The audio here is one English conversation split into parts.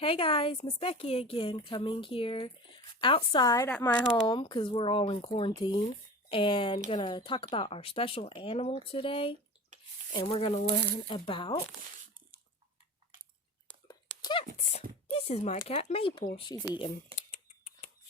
Hey guys, Miss Becky again, coming here outside at my home because we're all in quarantine and gonna talk about our special animal today. And we're gonna learn about cats. This is my cat Maple. She's eating.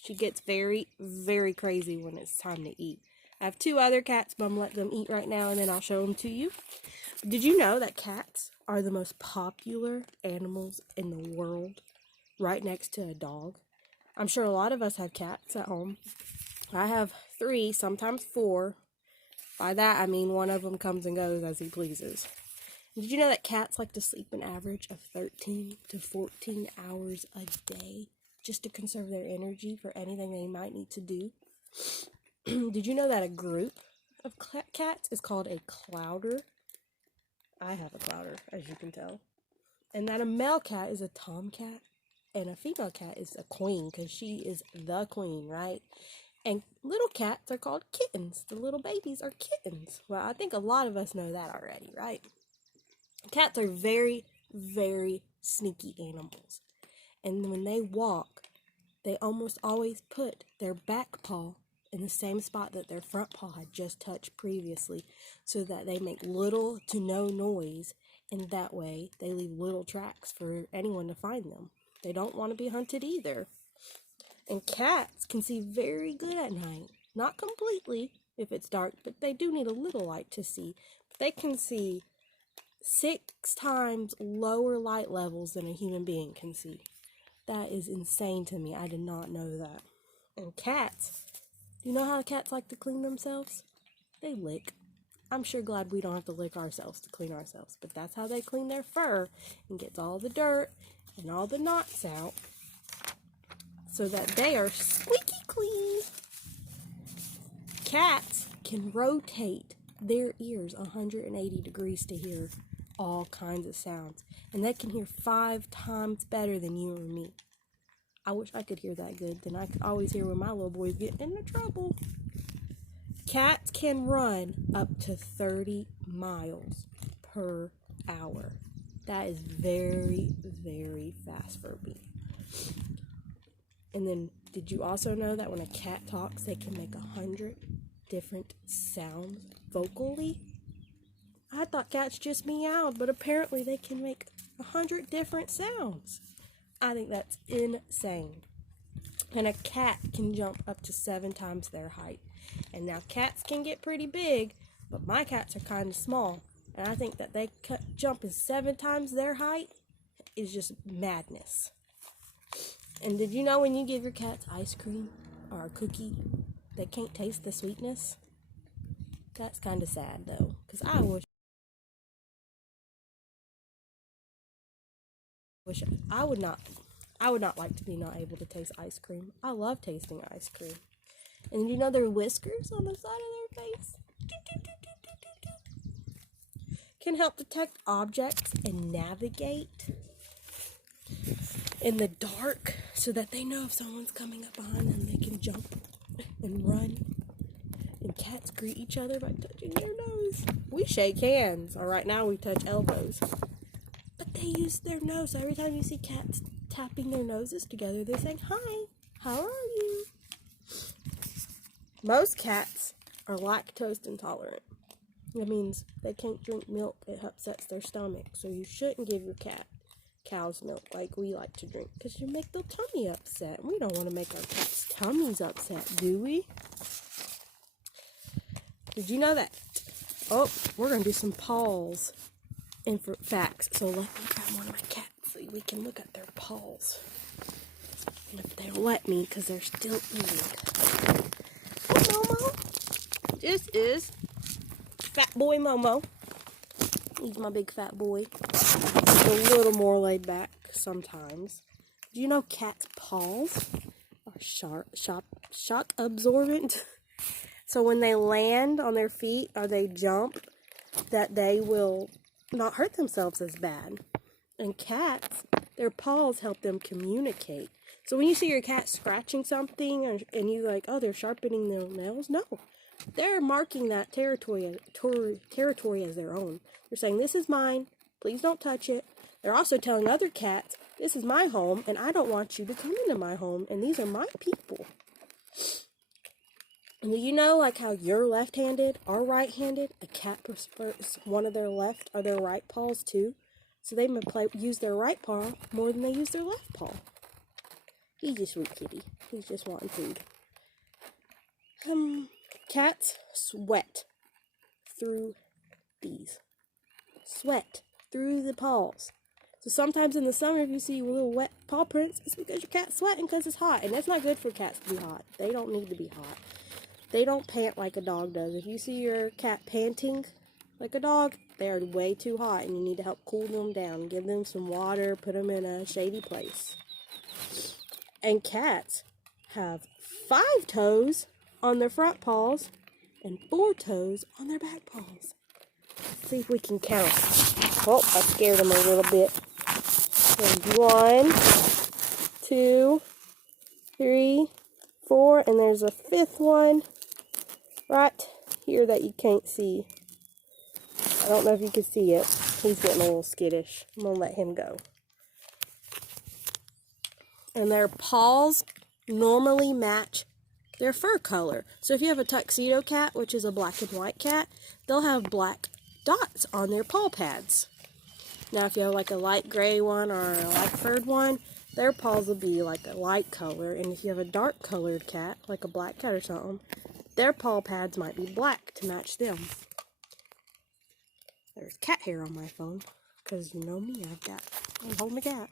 She gets very, very crazy when it's time to eat. I have two other cats, but I'm gonna let them eat right now and then I'll show them to you. Did you know that cats are the most popular animals in the world, right next to a dog? I'm sure a lot of us have cats at home. I have 3, sometimes 4. By that, I mean one of them comes and goes as he pleases. Did you know that cats like to sleep an average of 13 to 14 hours a day just to conserve their energy for anything they might need to do? Did you know that a group of cats is called a clouder? I have a clouder, as you can tell. And that a male cat is a tomcat and a female cat is a queen because she is the queen, right? And little cats are called kittens. The little babies are kittens. Well, I think a lot of us know that already, right? Cats are very, very sneaky animals. And when they walk, they almost always put their back paw in the same spot that their front paw had just touched previously, so that they make little to no noise, and that way they leave little tracks for anyone to find them. They don't want to be hunted either. And cats can see very good at night. Not completely if it's dark, but they do need a little light to see. But they can see 6 times lower light levels than a human being can see. That is insane to me. I did not know that. And cats, do you know how cats like to clean themselves? They lick. I'm sure glad we don't have to lick ourselves to clean ourselves, but that's how they clean their fur and gets all the dirt and all the knots out so that they are squeaky clean. Cats can rotate their ears 180 degrees to hear all kinds of sounds, and they can hear 5 times better than you or me. I wish I could hear that good. Then I could always hear when my little boy's getting into trouble. Cats can run up to 30 miles per hour. That is very, very fast for me. And then, did you also know that when a cat talks, they can make 100 different sounds vocally? I thought cats just meowed, but apparently they can make 100 different sounds. I think that's insane. And a cat can jump up to 7 times their height. And now cats can get pretty big, but my cats are kind of small. And I think that they jumping 7 times their height is just madness. And did you know when you give your cats ice cream or a cookie, they can't taste the sweetness? That's kind of sad though, because I wish I would not like to be not able to taste ice cream. I love tasting ice cream. And you know their whiskers on the side of their face can help detect objects and navigate in the dark so that they know if someone's coming up behind them, they can jump and run. And cats greet each other by touching their nose. We shake hands, or right now we touch elbows. But they use their nose. So every time you see cats tapping their noses together, they're saying, "Hi, how are you?" Most cats are lactose intolerant. That means they can't drink milk. It upsets their stomach. So you shouldn't give your cat cow's milk like we like to drink, because you make their tummy upset. We don't want to make our cats' tummies upset, do we? Did you know that? Oh, we're going to do some paws and facts. So let me grab one of my cats so we can look at their paws. And if they'll let me, because they're still eating. Hey, Momo. This is Fat Boy Momo. He's my big fat boy. He's a little more laid back sometimes. Do you know cats' paws are shock absorbent? So when they land on their feet or they jump, that they will not hurt themselves as bad. And cats, their paws help them communicate. So when you see your cat scratching something and you like, oh, they're sharpening their nails, no. They're marking that territory as their own. They're saying, this is mine, please don't touch it. They're also telling other cats, This is my home, and I don't want you to come into my home, and these are my people. And you know, like how you're left-handed or right-handed, a cat prefers one of their left or their right paws too. So they may use their right paw more than they use their left paw. He's a sweet kitty. He's just wanting food. Cats sweat through these. Sweat through the paws. So sometimes in the summer, if you see little wet paw prints, it's because your cat's sweating because it's hot. And that's not good for cats to be hot. They don't need to be hot. They don't pant like a dog does. If you see your cat panting like a dog, they are way too hot and you need to help cool them down. Give them some water, put them in a shady place. And cats have 5 toes on their front paws and 4 toes on their back paws. Let's see if we can count. Oh, I scared them a little bit. There's 1, 2, 3, 4, and there's a 5th one right here that you can't see. I don't know if you can see it. He's getting a little skittish. I'm going to let him go. And their paws normally match their fur color. So if you have a tuxedo cat, which is a black and white cat, they'll have black dots on their paw pads. Now if you have like a light gray one or a light furred one, their paws will be like a light color. And if you have a dark colored cat, like a black cat or something, their paw pads might be black to match them. There's cat hair on my phone, because you know me, I'm holding a cat.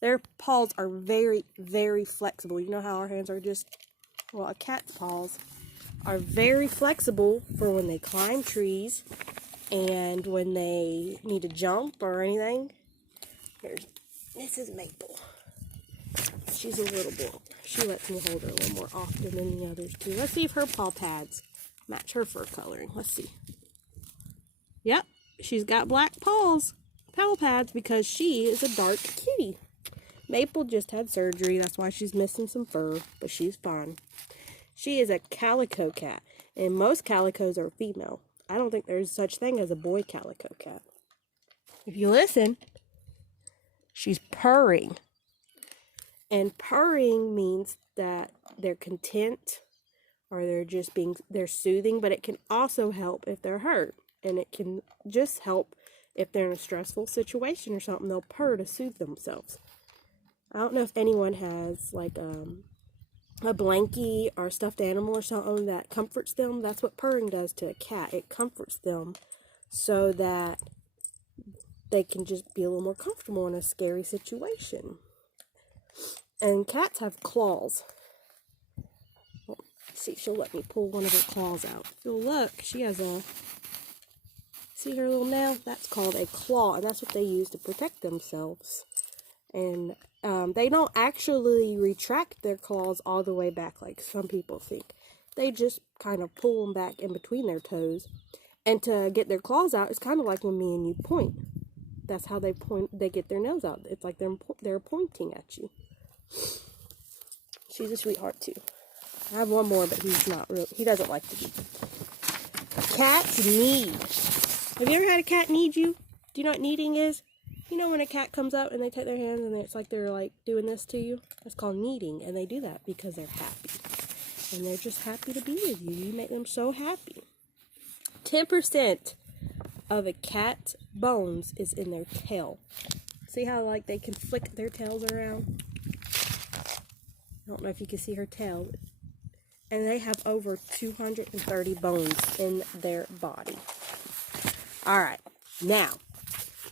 Their paws are very, very flexible. You know how our hands are just, well, a cat's paws are very flexible for when they climb trees and when they need to jump or anything. This is Maple. She's a little bit. She lets me hold her a little more often than the others too. Let's see if her paw pads match her fur coloring. Let's see. Yep, she's got black paw pads because she is a dark kitty. Maple just had surgery, that's why she's missing some fur, but she's fine. She is a calico cat, and most calicos are female. I don't think there's such thing as a boy calico cat. If you listen, she's purring. And purring means that they're content or they're soothing, but it can also help if they're hurt. And it can just help if they're in a stressful situation or something. They'll purr to soothe themselves. I don't know if anyone has like a blankie or a stuffed animal or something that comforts them. That's what purring does to a cat. It comforts them so that they can just be a little more comfortable in a scary situation. And cats have claws. Well, let's see, she'll let me pull one of her claws out. So look, she has see her little nail? That's called a claw, and that's what they use to protect themselves. And they don't actually retract their claws all the way back like some people think. They just kind of pull them back in between their toes. And to get their claws out, it's kind of like when me and you point. That's how they point. They get their nose out. It's like they're pointing at you. She's a sweetheart too. I have one more, but he doesn't like to be. Cats need. Have you ever had a cat need you? Do you know what kneading is? You know when a cat comes up and they take their hands and it's like they're like doing this to you? That's called kneading, and they do that because they're happy. And they're just happy to be with you. You make them so happy. 10% of a cat's bones is in their tail. See how like they can flick their tails around? I don't know if you can see her tail. And they have over 230 bones in their body. Alright, now,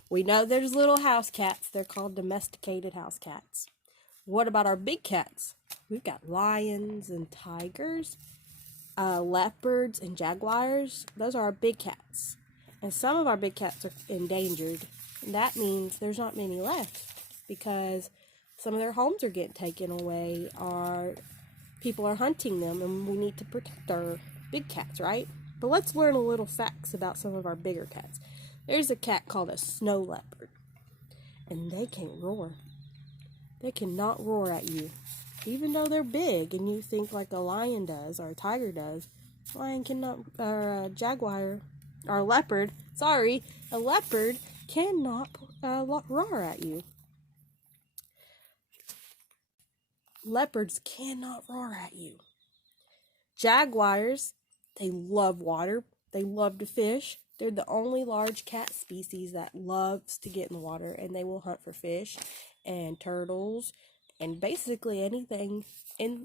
we know there's little house cats. They're called domesticated house cats. What about our big cats? We've got lions and tigers, leopards and jaguars. Those are our big cats. And some of our big cats are endangered. And that means there's not many left because some of their homes are getting taken away or people are hunting them, and we need to protect our big cats, right? But let's learn a little facts about some of our bigger cats. There's a cat called a snow leopard, and they can't roar. They cannot roar at you. Even though they're big and you think like a lion does or a tiger does, lion cannot, or a jaguar, or a leopard cannot roar at you. Leopards cannot roar at you. Jaguars, they love water. They love to fish. They're the only large cat species that loves to get in the water, and they will hunt for fish and turtles and basically anything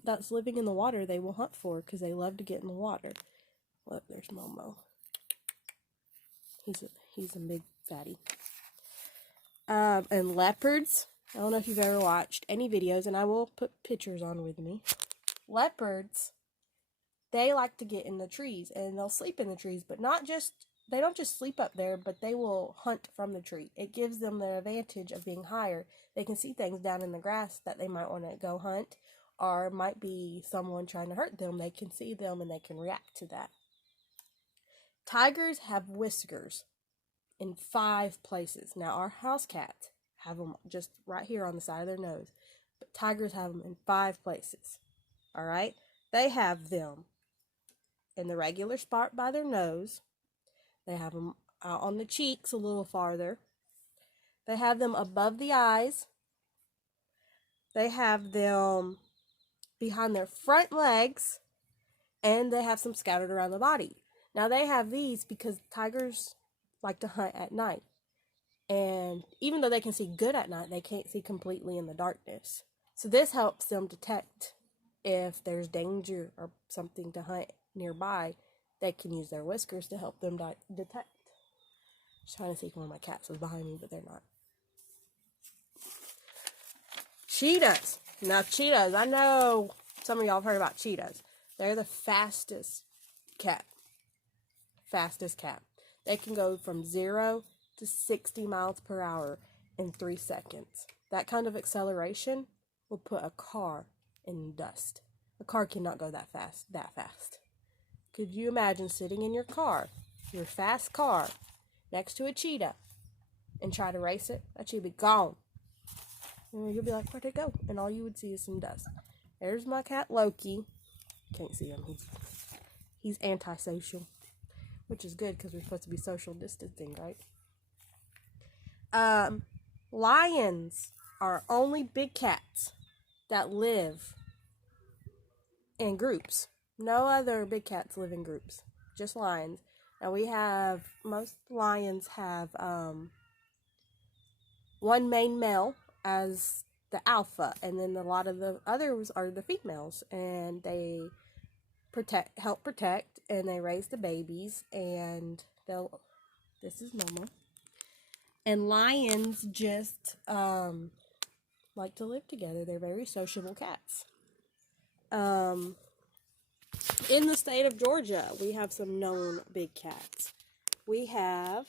that's living in the water they will hunt for because they love to get in the water. Look, there's Momo. He's a big fatty. And leopards, I don't know if you've ever watched any videos, and I will put pictures on with me. Leopards, they like to get in the trees, and they'll sleep in the trees, but they don't just sleep up there, but they will hunt from the tree. It gives them the advantage of being higher. They can see things down in the grass that they might want to go hunt, or might be someone trying to hurt them. They can see them, and they can react to that. Tigers have whiskers in 5 places. Now, our house cats have them just right here on the side of their nose, but tigers have them in 5 places. All right? They have them in the regular spot by their nose. They have them out on the cheeks a little farther. They have them above the eyes. They have them behind their front legs. And they have some scattered around the body. Now, they have these because tigers like to hunt at night. And even though they can see good at night, they can't see completely in the darkness. So this helps them detect if there's danger or something to hunt nearby. They can use their whiskers to help them detect. Just trying to see if one of my cats was behind me, but they're not. Cheetahs. Now, cheetahs, I know some of y'all have heard about cheetahs. They're the fastest cat. Fastest cat. They can go from 0 to 60 miles per hour in 3 seconds. That kind of acceleration will put a car in dust. A car cannot go that fast. Could you imagine sitting in your car, your fast car, next to a cheetah, and try to race it? That should be gone. And you'll be like, where'd it go? And all you would see is some dust. There's my cat Loki. Can't see him. He's antisocial, which is good because we're supposed to be social distancing, right? Lions are only big cats that live in groups. No other big cats live in groups, just lions. Now most lions have one main male as the alpha, and then a lot of the others are the females, and they help protect, and they raise the babies, and this is Momo. And lions just like to live together. They're very sociable cats. In the state of Georgia, we have some known big cats. We have,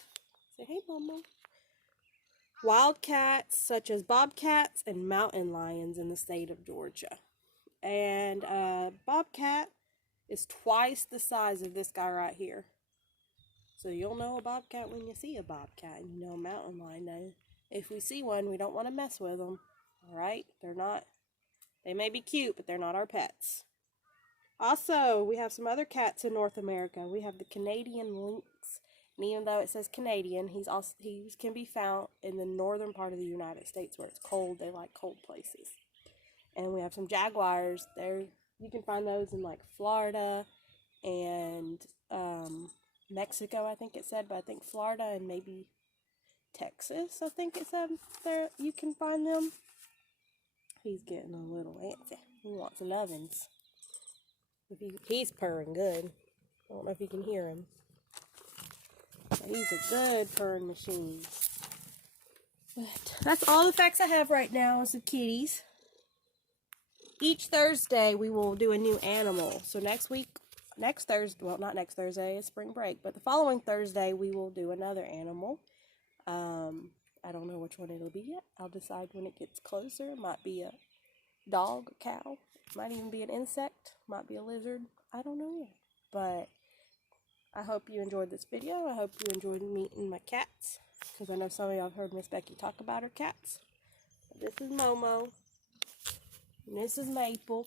say hey Momo, wildcats such as bobcats and mountain lions in the state of Georgia. And bobcat is twice the size of this guy right here. So you'll know a bobcat when you see a bobcat, and you know a mountain lion. Now, if we see one, we don't want to mess with them. Alright? They may be cute, but they're not our pets. Also, we have some other cats in North America. We have the Canadian lynx. And even though it says Canadian, he can be found in the northern part of the United States where it's cold. They like cold places. And we have some jaguars. You can find those in like Florida and Mexico, I think it said, but I think Florida and maybe Texas, I think it said there you can find them. He's getting a little antsy. He wants lovin's. He's purring good. I don't know if you can hear him. But he's a good purring machine. But that's all the facts I have right now is of kitties. Each Thursday we will do a new animal. So next Thursday, well, not next Thursday, it's spring break, but the following Thursday we will do another animal. I don't know which one it'll be yet. I'll decide when it gets closer. It might be a dog, a cow, might even be an insect, might be a lizard. I don't know yet. But I hope you enjoyed this video. I hope you enjoyed meeting my cats, because I know some of y'all have heard Miss Becky talk about her cats. But this is Momo. And this is Maple.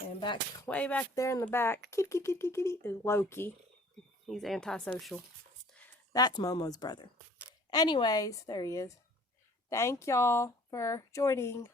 And way back there in the back, kitty, is Loki. He's antisocial. That's Momo's brother. Anyways, there he is. Thank y'all for joining.